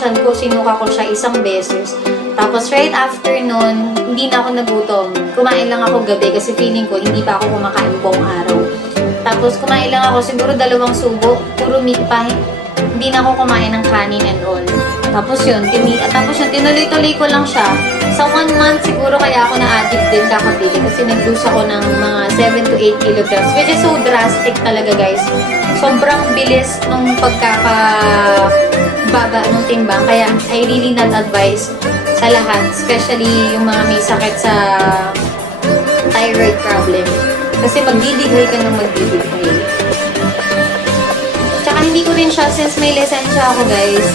tiyan ko, sinuka ko siya isang beses. Tapos right after nun, hindi na ako nagutom. Kumain lang ako gabi kasi feeling ko hindi pa ako kumakain buong araw. Tapos kumain lang ako siguro 2 subo, puro meat pa. Hindi na ako kumain ng kanin and all. Tapos yun, tinuloy-tuloy ko lang siya. Sa 1 month siguro kaya ako na-addict din kakabili kasi nag-lose ako ng mga 7 to 8 kilograms, which is so drastic talaga, guys. Sobrang bilis nung pagkakababa ng timbang, kaya I really not advise sa lahat, especially yung mga may sakit sa thyroid problem. Kasi magdidighay ka ng magdidighay. Tsaka hindi ko rin siya, since may lisensya ako, guys,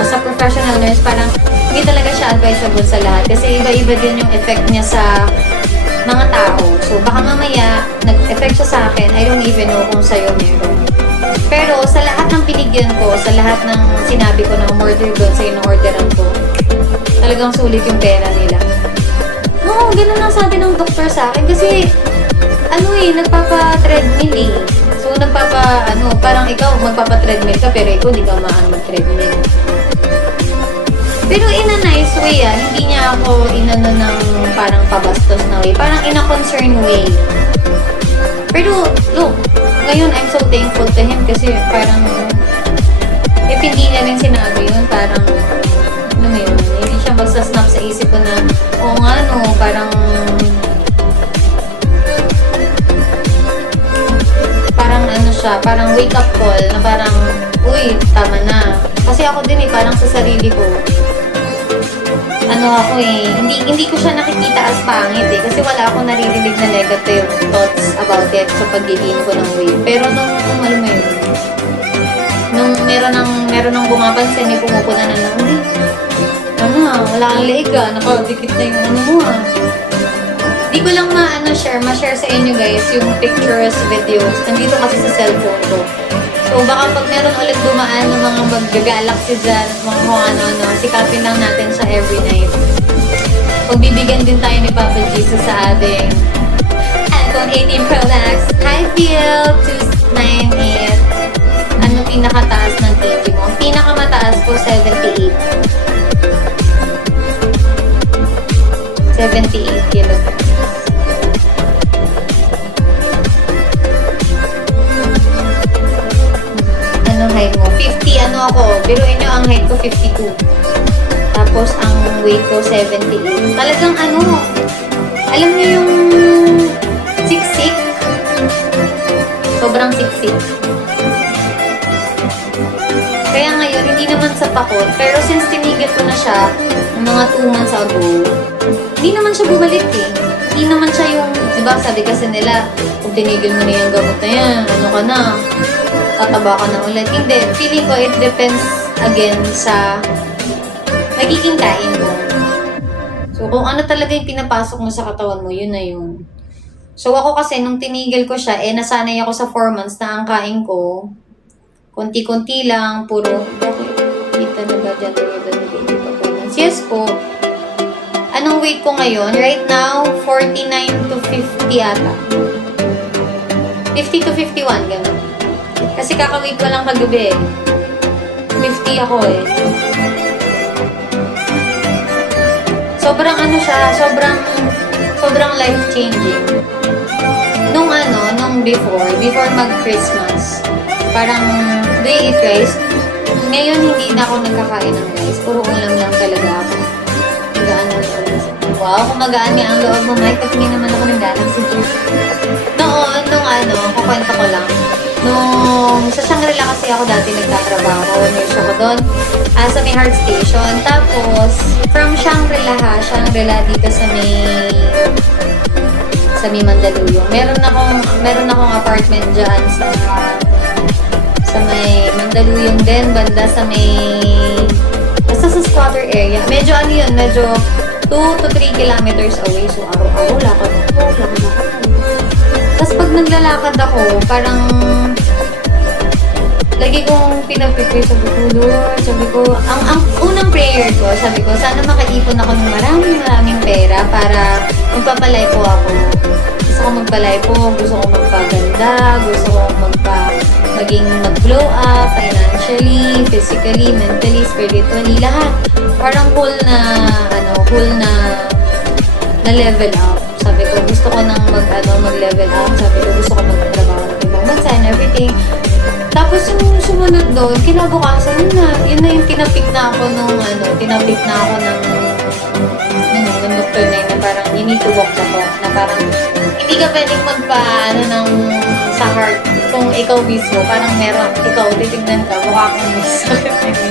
as a professional nurse, parang hindi talaga siya advisable sa lahat. Kasi iba-iba din yung effect niya sa mga tao. So, baka mamaya, nag-effect siya sa akin, I don't even know kung sa'yo meron. Pero, sa lahat ng pinigyan ko, sa lahat ng sinabi ko na umorder doon sa in-orderan ko, talagang sulit yung pera nila. No, ganun lang sabi ng doktor sa akin. Kasi, nagpapa-treadmill eh. So, parang ikaw magpapa-treadmill ka, pero ikaw di ka mag-treadmill. Pero in a nice way hindi niya ako inano ng parang pabastos na way. Parang in a concerned way. Pero, look, ngayon I'm so thankful to him kasi parang, if hindi niya rin sinabi yun, parang, hindi siya magsasnap sa isip ko na, oo nga no, parang wake up call na parang, uy, tama na. Kasi ako din parang sa sarili ko, hindi ko siya nakikita as pangit kasi wala akong naririnig na negative thoughts about it sa pag-gain ko ng weight. Pero nung meron nang bumapansin, may pumupuna na lang, wala kang leeg nakadikit na yung mo Di ko lang ma-share sa inyo, guys, yung pictures, videos. Nandito kasi sa cellphone ko. So, baka pag meron ulit dumaan ng mga mag-galaxy dyan, mga kung ano-ano, sikapin lang natin siya every night. Pagbibigyan din tayo ni Papa Jesus sa ating iPhone 18 Pro Max. Hi, Phil! 298. Ano pinakataas ng kg mo? Ang pinakamataas ko, 78. 78 kilograms. Height mo? 50 ako. Biruin nyo, ang height ko 52. Tapos, ang weight ko 78. Talagang alam nyo yung siksik? Sobrang siksik. Kaya ngayon, hindi naman sa pakot. Pero since tinigil ko na siya, ng mga 2 months ago, hindi naman siya bumalik Hindi naman siya yung, diba sabi kasi nila, kung tinigil mo na yung gamot na yan, ka na? Tataba ka na ulit. Hindi. Feeling ko, it depends again sa magiging kain mo. So, kung ano talaga yung pinapasok mo sa katawan mo, yun na yun. So, ako kasi, nung tinigil ko siya, nasanay ako sa 4 months na ang kain ko, konti-konti lang, puro, kita na ba dyan, yes po. Anong weight ko ngayon? Right now, 49 to 50 ata. 50 to 51, gano'n. Kasi kakawig ko lang kagabi 50 ako Sobrang sobrang life-changing. Nung before mag-Christmas, parang do you eat rice? Ngayon hindi na ako nagkakain ng rice. Puro ulam lang talaga ako. Magaan na loob. Wow, kung magaan nga ang loob mo, Mike, kasi hindi naman ako nanggalang siguro. Kukwento ko lang. Sa Shangri-La kasi ako dati nagtatrabaho. Nurse ako doon sa may heart station. Tapos, from Shangri-La dito sa may Mandaluyong. Meron akong apartment dyan sa may Mandaluyong din, banda basta sa squatter area. Medyo 2 to 3 kilometers away. So, araw-araw lakad ako. Tapos pag naglalakad ako, parang lagi kong pinag-prepare, sabi ko, ang unang prayer ko, sabi ko, sana makaipon ako ng maraming pera para magpapalay po ako. Gusto ko magpalay po, gusto ko magpaganda, gusto ko maging mag-blow up, financially, physically, mentally, spiritually, lahat. Parang whole na level up. Sabi ko, gusto ko nang mag-level up. Sabi ko, gusto ko magtrabaho ng ibang bansa and everything. Tapos yung sumunod doon, kinabukasan, yun na yung tinapik na ako ng doktor na yun, na parang you need to walk the talk, na parang hindi ka pwedeng sa heart kung ikaw mismo, parang ikaw, titignan ka, mukha kang may sakit.